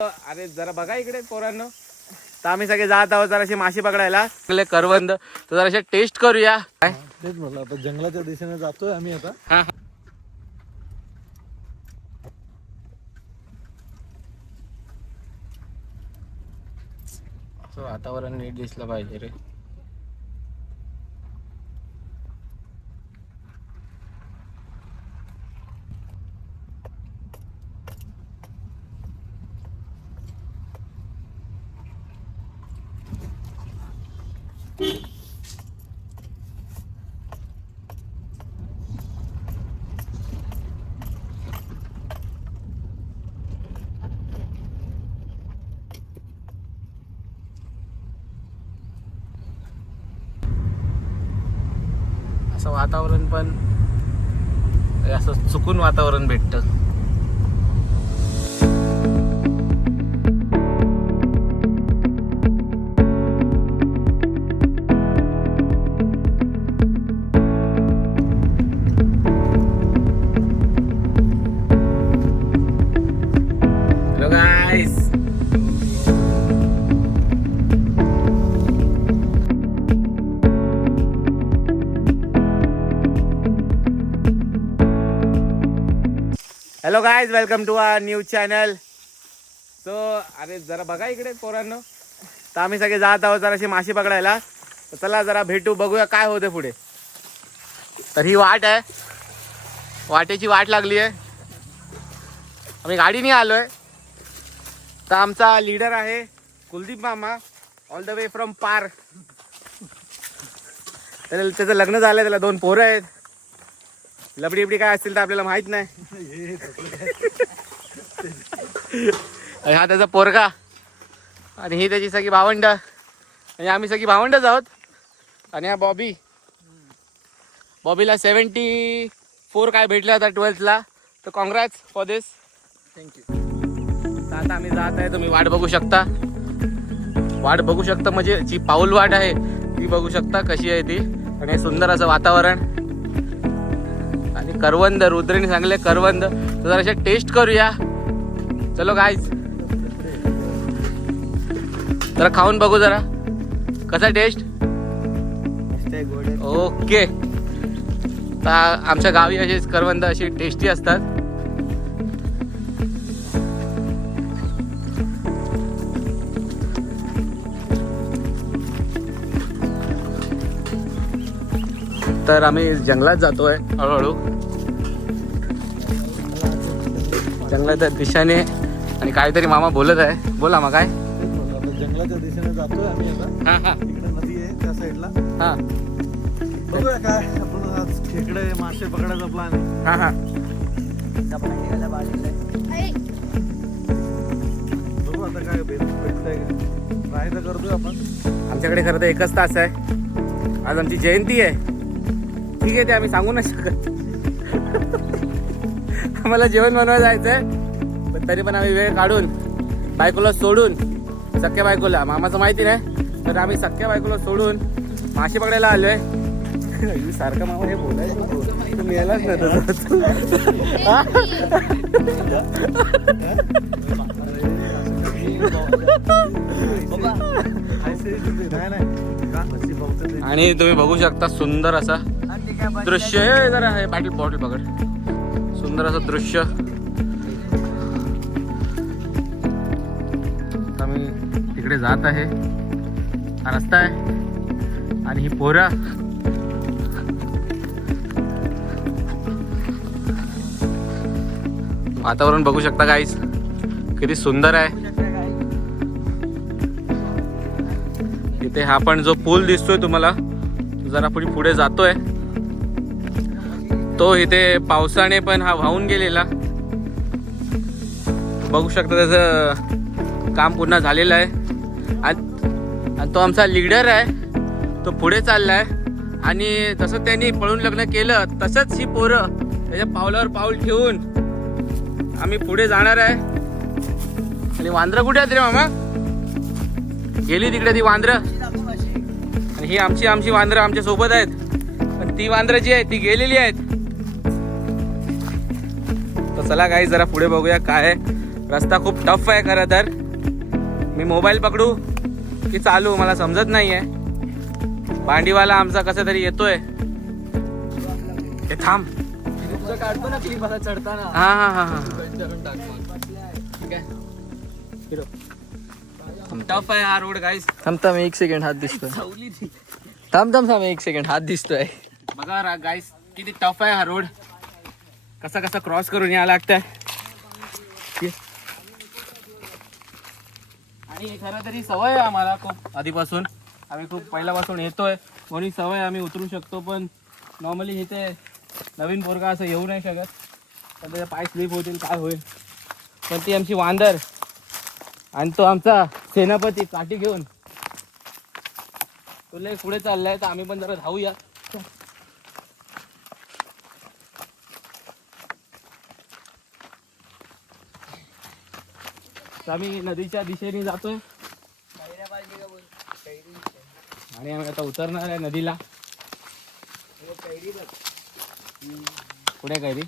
अरे जरा बघा इकडे पोरांनो, तर आम्ही सगळे जात आहोत जराशी माशी पकडायला करवंद. तर जराशी टेस्ट करूया. काय तेच म्हणलं, आता जंगलाच्या दिशेने जातोय आम्ही आता. हा असं वातावरण नीट दिसलं पाहिजे रे. असं वातावरण पण असं चुकून वातावरण भेटतं. Hello guys, hello guys, welcome to our new channel. So अरे जरा बघा इकडे पोरांनो, तर आम्ही सगळे जात आहोत जराशी माशी पकडायला. तर चला जरा भेटू, बघूया काय होते पुढे. तर ही वाट आहे, वाटेची वाट लागली आहे. आम्ही गाडीने आलोय. तर आमचा लीडर आहे कुलदीप मामा, ऑल द वे फ्रॉम पार. त्याचं लग्न झालंय, त्याला 2 पोरं आहेत. लबडी बिबडी काय असतील तर आपल्याला माहित नाही. हा त्याचा पोरगा आणि ही त्याची सगळी भावंड आणि आम्ही सगळी भावंडच आहोत. आणि हा बॉबीला 74 काय भेटले आता 12thला. तर कॉंग्रॅट्स फॉर दिस. थँक्यू. तर आता आम्ही जात आहे, तुम्ही वाट बघू शकता. वाट बघू शकता म्हणजे जी पाऊल वाट आहे ती बघू शकता कशी आहे ती. आणि हे सुंदर असं वातावरण आणि करवंद, रुद्रीने सांगले करवंद. तर जरा टेस्ट करूया. चलो गाईज, जरा खाऊन बघू जरा कसा टेस्ट. ओके. तर आमच्या गावी असे करवंद अशी टेस्टी असतात. तर आम्ही जंगलात जातोय हळूहळू, जंगलाच्या दिशेने. आणि काहीतरी मामा बोलत आहे, बोला मग काय. तेच म्हणलं, आता जंगलाच्या दिशेने जातोय आम्ही आता. हा इकडे नदी आहे त्या साईडला. हा बघूया काय आपण आज खेकडे मासे पकडायचा प्लॅन आहे. हा हा बघू आता काय भेटतंय का. ट्राय तर करतोय आपण. आमच्याकडे खरं तर 1च तास आहे. आज आमची जयंती आहे. ठीक आहे, ते आम्ही सांगू नाही शकत. आम्हाला जेवण बनवायला जायचंय, पण तरी पण आम्ही वेळ काढून बायकोला सोडून, सख्या बायकोला, मामाचं माहिती नाही तर आम्ही सख्या बायकोला सोडून मासे पकडायला आलोय. सारखं मामा हे बोलायचं मिळालाच नाही तसं. आणि तुम्ही बघू शकता सुंदर असा दृश्य आहे. जरा हे बॉटल पकड. सुंदर असं दृश्य. आम्ही तिकडे जात आहे, हा रस्ता आहे आणि ही पोरं. वातावरण बघू शकता गाईस, किती सुंदर आहे. इथे हा पण जो पूल दिसतोय तुम्हाला, जरा पुढे जातोय तो, इथे पावसाने पण हा वाहून गेलेला. बघू शकता त्याचं काम पूर्ण झालेलं आहे. आणि तो आमचा लीडर आहे, तो पुढे चाललाय. आणि जसं त्यांनी पळून लग्न केलं तसंच ही पोरं त्याच्या पावलावर पाऊल ठेवून आम्ही पुढे जाणार आहे. आणि वांद्र कुठे आहेत रे मामा? गेली तिकडे ती वांद्र. आणि ही आमची वांद्र आमच्या सोबत आहेत, पण ती वांद्र जी आहे ती गेलेली आहेत. तर चला गाईस, जरा पुढे बघूया काय आहे. रस्ता खूप टफ आहे खरं तर. मी मोबाईल पकडू की चालू मला समजत नाही आहे. भांडीवाला आमचा कसा तरी येतोय. हे थांब. काढतो ना क्लिप आता चढताना. हा हा हा हा ठीक आहे. टफ आहे हा रोड गाईस. थांब एक सेकंड हात दिसतोय. थांब एक सेकंड हात दिसतोय. बघा गाईस किती टफ आहे हा रोड. कसा कसा क्रॉस करून यायला लागतंय. आणि खरं तरी सवय आहे आम्हाला खूप आधीपासून. आम्ही खूप पहिल्यापासून येतोय म्हणून सवय आम्ही उतरू शकतो. पण नॉर्मली इथे नवीन पोरगा असं येऊ नाही शकत. पण त्याचे पाय स्लिप होतील काय होईल. पण ती आमची वांदर आणि तो आमचा सेनापती काठी घेऊन तो लय पुढे चाललाय. तर आम्ही पण जरा धावूया. तर आम्ही नदीच्या दिशेने जातोय आणि आम्ही आता उतरणार आहे नदीला. पुढे कैरी.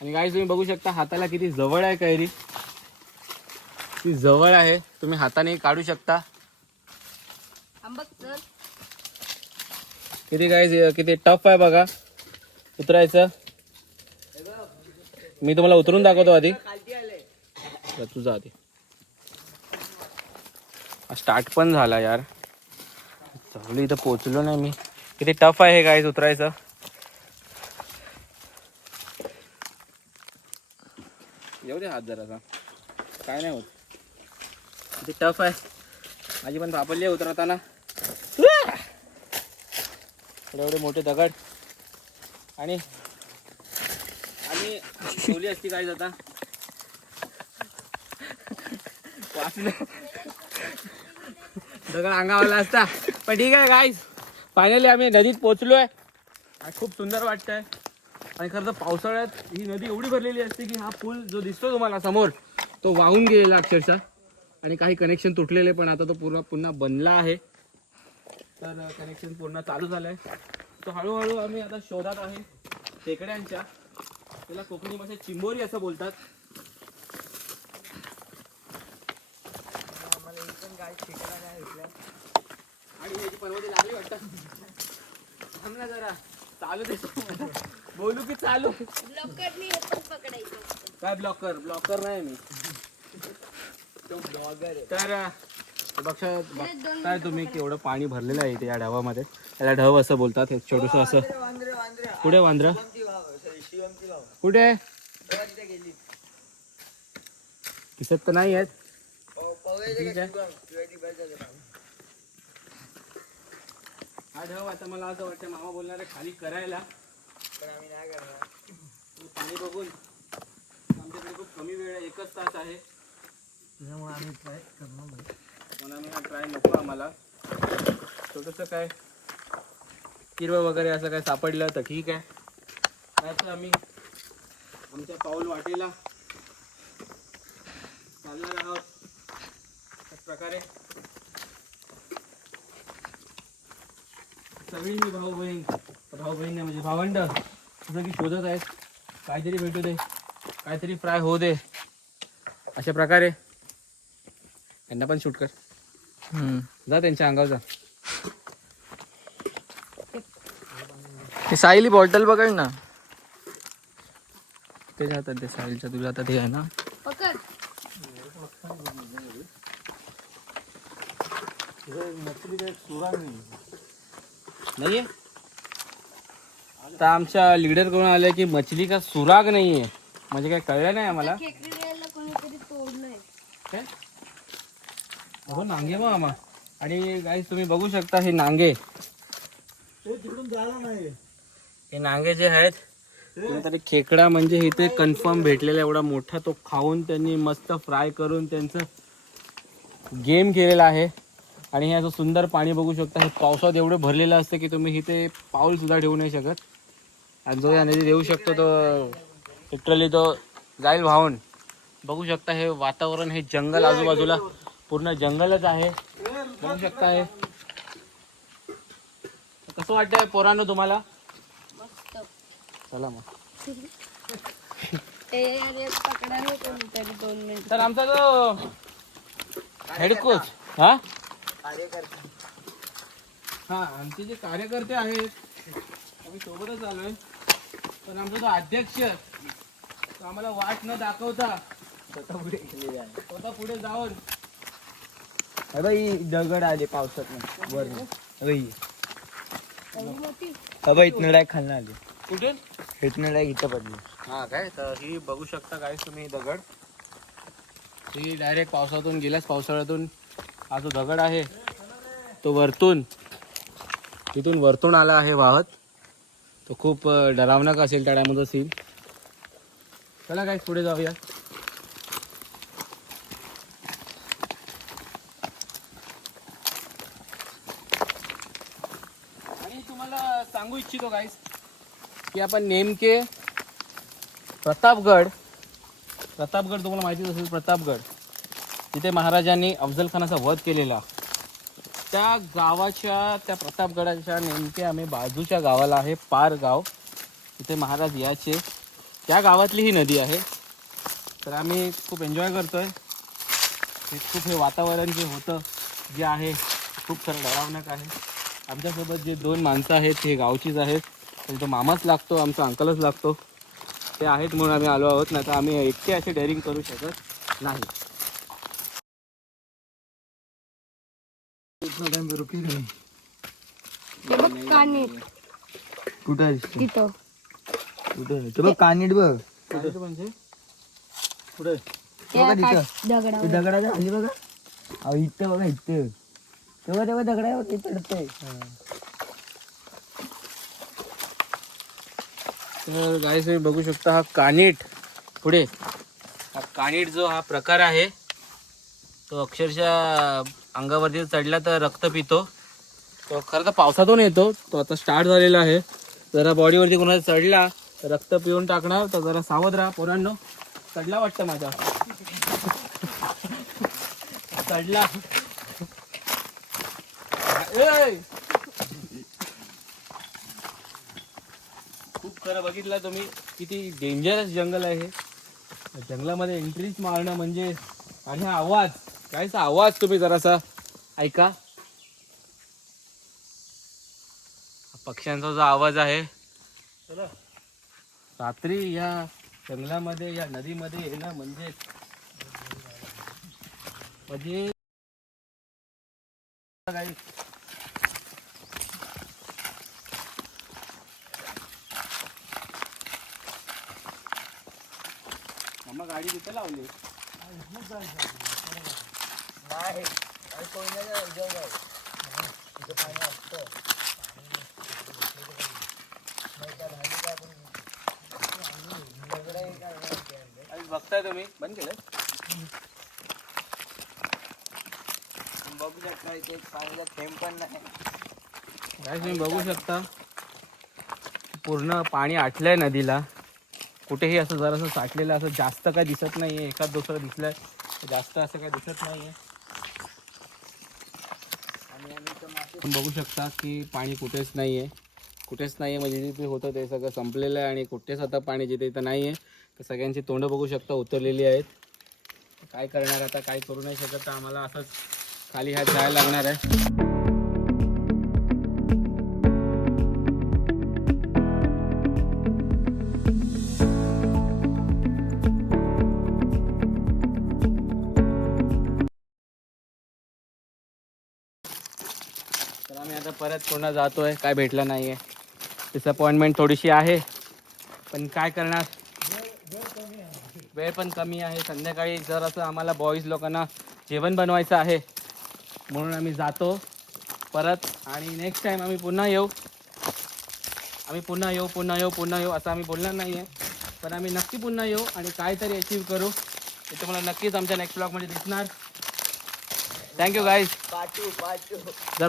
आणि गाईस तुम्ही बघू शकता हाताला किती जवळ आहे कैरी. ती जवळ आहे. तुम्ही हाताने काढू शकता. किती गाईस किती टफ आहे बघा उतरायचं. मी तुम्हाला उतरून दाखवतो आधी. तुझा आधी स्टार्ट पण झाला यार. चांगली इथं पोहोचलो नाही मी. किती टफ आहे हे गाईस उतरायचं. येऊ दे हात जरा काय नाही होत. किती टफ आहे. माझी पण सापडली आहे उतरताना. एवढे मोठे दगड आणि ठेवली असती काय आता वाचलं दगड अंगावाला असता. पण ठीक आहे गाईस फायनली आम्ही नदीत पोहोचलोय आणि खूप सुंदर वाटतंय. आणि खरं तर पावसाळ्यात ही नदी एवढी भरलेली असते की हा पूल जो दिसतो तुम्हाला समोर तो वाहून गेलेला अक्षरशः. आणि काही कनेक्शन तुटलेले पण आता तो पुन्हा बनला आहे. तर कनेक्शन पूर्ण चालू झालंय. तर हळूहळू आम्ही आता शोधात आहे टेकड्यांच्या. त्याला कोकणी भाषेत चिंबोरी असं बोलतात. आणि याची पर्वती लागली वाटतं. थांब ना जरा चालू दे. बोलू की चालू. काय ब्लॉकर नाही मी. तर बघताय तुम्ही की एवढं पाणी भरलेलं आहे इथे या ढवामध्ये. त्याला ढव असं बोलतात. हे छोटस असं. कुठे वांद्र कुठे दिसत तर नाही आहेत. हा ढव आता मला असं वाटतं मामा बोलणार आहे खाली करायला. पण आम्ही नाही करणार. पाणी बघून आमच्याकडे खूप कमी वेळ आहे. 1 तास आहे. त्यामुळे आम्ही ट्राय करणार नाही. म्हणून आम्ही हा ट्राय नको आम्हाला. छोटंसं काय किरवं वगैरे असं काय सापडलं तर ठीक आहे. नाही तर आम्ही आमच्या पाऊल वाटेला चालणार आहोत. त्याच प्रकारे सगळी मी भाऊ बहीण म्हणजे भावंड जसं की शोधत आहेत. काहीतरी भेटू दे, काहीतरी फ्राय होऊ दे. अशा प्रकारे यांना पण शूट कर. जा त्यांच्या अंगावर जा. साहिली बॉटल पकड ना. ते जातात ते साहिलच्या तुझ्या हातात हे आहे ना. पकड. मछली का एक सुराग नाहीये. आता आमच्या लीडर कडून आलंय की मछली का सुराग नाहीये. म्हणजे काय कळलं नाही आम्हाला. खेकडीला कोणीतरी तोडलंय. काय हो नांगे मग आम्हा. आणि गाईस तुम्ही बघू शकता हे नांगे. तिकडून जाणार नाही. हे नांगे जे आहेत कोणतरी खेकडा म्हणजे इथे कन्फर्म भेटलेला एवढा मोठा तो खाऊन त्यांनी मस्त फ्राय करून त्यांचं गेम केलेला आहे. आणि हे असं सुंदर पाणी बघू शकता. हे पावसात एवढं भरलेलं असतं की तुम्ही इथे पाऊल सुद्धा ठेवू नाही शकत. आणि जो या नदीत येऊ शकतो तो लिटरली तो जाईल वाहून. बघू शकता हे वातावरण. हे जंगल आजूबाजूला पूर्ण जंगलच आहे. बघू शकता हे कसं वाटतंय पोरांनो तुम्हाला. मस्त. चला मग अरे पकडा नाही कोणीतरी 2 मिनिट. तर आमचा जो हेड कोच हा आमचे जे कार्यकर्ते आहेत आम्ही सोबतच आलोय. पण आमचा जो अध्यक्ष तो आम्हाला वाट न दाखवता स्वतः पुढे जाऊन दगड आले पावसात वर एवढी मोठी. इथनं डायरेक्ट खालनं आले कुठून इथनं डायरेक्ट इथं पडली. हा काय तर ही बघू शकता काय तुम्ही दगड ही डायरेक्ट पावसातून गेल्यास पावसाळ्यातून हा जो दगड आहे तो वरतून तिथून वरतून आला आहे वाहत. तो खूप डरावणा का असेल त्या टायमाचा सीन. चला काय पुढे जाऊया. आणि तुम्हाला सांगू इच्छितो गाईस की आपण नेमके प्रतापगड तुम्हाला माहितीच असेल प्रतापगड जिथे महाराजांनी अफजल खानाचा वध केलेला त्या गावाच्या त्या प्रतापगडाच्या नेमके आम्ही बाजूच्या गावाला आहे पार गाव तिथे महाराज यायचे. त्या गावातली ही नदी आहे. तर आम्ही खूप एन्जॉय करतोय. खूप हे वातावरण जे होतं जे आहे खूप खरं डरावणक आहे. आमच्यासोबत जे 2 माणसं आहेत हे गावचीच आहेत. पण तो मामाच लागतो आमचा अंकलच लागतो ते आहेत म्हणून आम्ही आलो आहोत. नाही तर आम्ही एकटे असे डेअरिंग करू शकत नाही. हे बघ कानीट कुठं तिथं. कुठं ते बघ कानीट बघ म्हणजे कुठं त्या तिथं. दगडावर. दगडाच्या खाली बघा अहो इथं बघा इथं तेव्हा दगडा चढतंय. तर गाईस तुम्ही बघू शकता हा कानीट पुढे हा कानीट जो हा प्रकार आहे तो अक्षरशः अंगावरती चढला तर रक्त पितो. तो खरं तर पावसातून येतो. तो आता स्टार्ट झालेला आहे. जरा बॉडीवरती कोणाला चढला तर रक्त पिऊन टाकणार. तर जरा सावध राहा पोरांनो. चढला वाटतं माझा चढला ए! खूप खरं बघितलं तुम्ही किती डेंजरस जंगल आहे हे. जंगलामध्ये एंट्रीच मारणं म्हणजे आणि हा आवाज कायचा आवाज तुम्ही जरासा ऐका. पक्ष्यांचा जो आवाज आहे रात्री या जंगलामध्ये या नदीमध्ये येणं म्हणजे काही मम्मा गाडी तिथे लावली बघताय तुम्ही बंद केलं. बघू शकता इथे पाण्याचा थेंब पण नाही. काय तुम्ही बघू शकता पूर्ण पाणी आटलंय नदीला. कुठेही असं जरासं साठलेलं असं जास्त काय दिसत नाहीये. एखाद दुसरं दिसलंय जास्त असं काय दिसत नाहीये. आणि बघू शकता की पाणी कुठेच नाहीये म्हणजे जिथे होतं ते सगळं संपलेलं आहे आणि कुठेच आता पाणी जिथे इथं नाहीये. तर सगळ्यांची तोंडं बघू शकता उतरलेली आहेत. काय करणार आता काय करू नाही शकत. तर आम्हाला असंच खाली हात जायला लागणार आहे. तर आम्ही आता परत पुन्हा जातोय. काय भेटलं नाहीये. डिसअपॉइंटमेंट थोडीशी आहे पण काय करणार. वेळ पण कमी आहे. संध्याकाळी जर असं आम्हाला बॉईज लोकांना जेवण बनवायचं आहे म्हणून आम्ही जातो परत. आणि नेक्स्ट टाइम आम्ही पुन्हा येऊ असं आम्ही बोलणार नाही आहे. पण आम्ही नक्की पुन्हा येऊ आणि काहीतरी अचीव करू. ते तुम्हाला नक्कीच आमच्या नेक्स्ट ब्लॉगमध्ये दिसणार. Thank you guys. पाचू जर